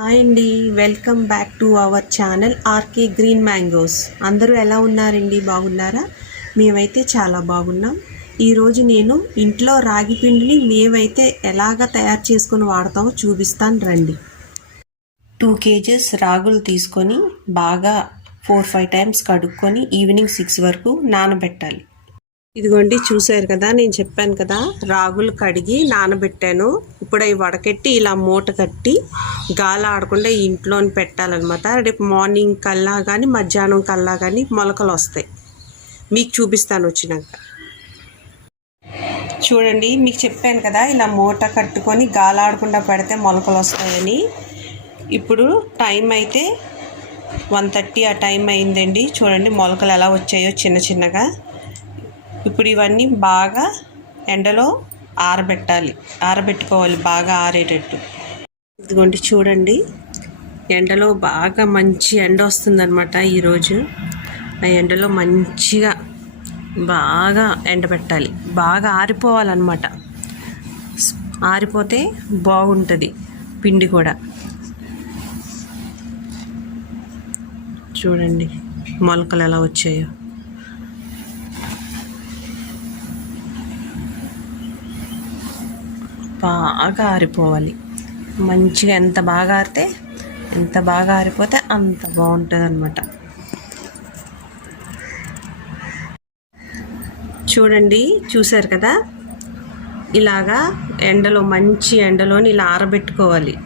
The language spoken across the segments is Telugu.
హాయ్ అండి. Welcome back to our channel RK green mangoes. అందరూ ఎలా ఉన్నారండి? బాగున్నారా? మేమైతే చాలా బాగున్నాం. ఈరోజు నేను ఇంట్లో రాగి పిండిని మేమైతే ఎలాగ తయారు చేసుకొని వాడతామో చూపిస్తాను రండి. టూ కేజెస్ రాగులు తీసుకొని బాగా ఫోర్ ఫైవ్ టైమ్స్ కడుక్కొని ఈవినింగ్ సిక్స్ వరకు నానబెట్టాలి. ఇదిగోండి చూసారు కదా నేను చెప్పాను కదా రాగులు కడిగి నానబెట్టాను. ఇప్పుడు అవి వడకెట్టి ఇలా మూట కట్టి గాలి ఆడకుండా ఇంట్లోని పెట్టాలన్నమాట. రేపు మార్నింగ్ కల్లా కానీ మధ్యాహ్నం కల్లా కానీ మొలకలు వస్తాయి. మీకు చూపిస్తాను వచ్చినాక. చూడండి మీకు చెప్పాను కదా ఇలా మూట కట్టుకొని గాలి ఆడకుండా పెడితే మొలకలు వస్తాయని. ఇప్పుడు టైం అయితే వన్ థర్టీ ఆ టైం అయిందండి. చూడండి మొలకలు ఎలా వచ్చాయో చిన్న చిన్నగా. ఇప్పుడు ఇవన్నీ బాగా ఎండలో ఆరబెట్టాలి. ఆరబెట్టుకోవాలి. బాగా ఆరేటట్టు. ఇదిగోండి చూడండి. ఎండలో బాగా మంచి ఎండ వస్తుందన్నమాట ఈరోజు. ఆ ఎండలో మంచిగా బాగా ఎండబెట్టాలి బాగా ఆరిపోవాలన్నమాట. ఆరిపోతే బాగుంటుంది పిండి కూడా. చూడండి మొలకలు ఎలా వచ్చాయో. బాగా ఆరిపోవాలి. మంచిగా ఎంత బాగా ఆరితే ఎంత బాగా ఆరిపోతే అంత బాగుంటుంది అనమాట చూడండి చూశారు కదా? ఇలాగా ఎండలో మంచి ఎండలోని ఇలా ఆరబెట్టుకోవాలి.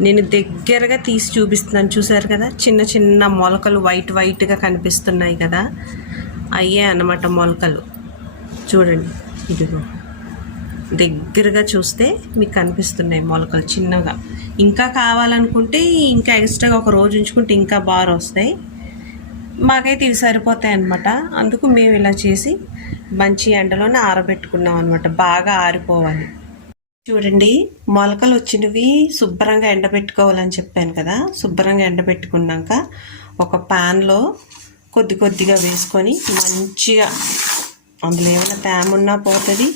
నేను దగ్గరగా తీసి చూపిస్తున్నాను. చూశారు కదా? చిన్న చిన్న మొలకలు వైట్ వైట్గా కనిపిస్తున్నాయి కదా? అయ్యే అన్నమాట మొలకలు. చూడండి ఇదిగో. దగ్గరగా చూస్తే మీకు కనిపిస్తున్నాయి మొలకలు చిన్నగా. ఇంకా కావాలనుకుంటే ఇంకా ఎక్స్ట్రాగా ఒక రోజు ఉంచుకుంటే ఇంకా బాగా వస్తాయి. మాకైతే ఇవి సరిపోతాయి అనమాట అందుకు మేము ఇలా చేసి మంచి ఎండలోనే ఆరబెట్టుకున్నాం అనమాట బాగా ఆరిపోవాలి. చూడండి మొలకలు వచ్చినవి శుభ్రంగా ఎండబెట్టుకోవాలని చెప్పాను కదా. శుభ్రంగా ఎండబెట్టుకున్నాక ఒక ప్యాన్లో కొద్ది కొద్దిగా వేసుకొని మంచిగా అందులో ఏమైనా తేమ ఉన్నా పోతుంది.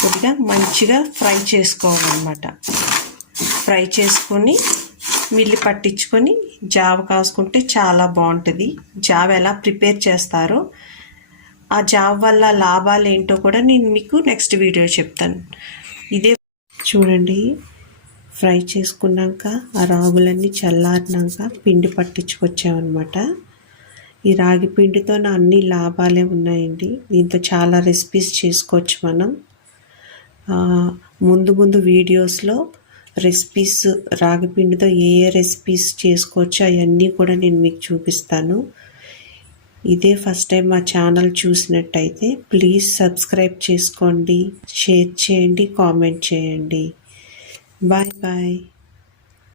కొద్దిగా మంచిగా ఫ్రై చేసుకోవాలన్నమాట. ఫ్రై చేసుకొని మిల్లి పట్టించుకొని జావ కాసుకుంటే చాలా బాగుంటుంది. జావ ఎలా ప్రిపేర్ చేస్తారో ఆ జావ వల్ల లాభాలు ఏంటో కూడా నేను మీకు నెక్స్ట్ వీడియో చెప్తాను. ఇదే చూడండి ఫ్రై చేసుకున్నాక ఆ రాగులన్నీ చల్లారినాక పిండి పట్టించుకొచ్చామన్నమాట. ఈ రాగి పిండితో నా అన్ని లాభాలే ఉన్నాయండి. దీంతో చాలా రెసిపీస్ చేసుకోవచ్చు మనం. ముందు ముందు వీడియోస్లో రెసిపీస్ రాగిపిండితో ఏ ఏ రెసిపీస్ చేసుకోవచ్చో అవన్నీ కూడా నేను మీకు చూపిస్తాను. ఇదే ఫస్ట్ టైం మా ఛానల్ చూసినట్టయితే ప్లీజ్ సబ్స్క్రైబ్ చేసుకోండి షేర్ చేయండి కామెంట్ చేయండి. Bye bye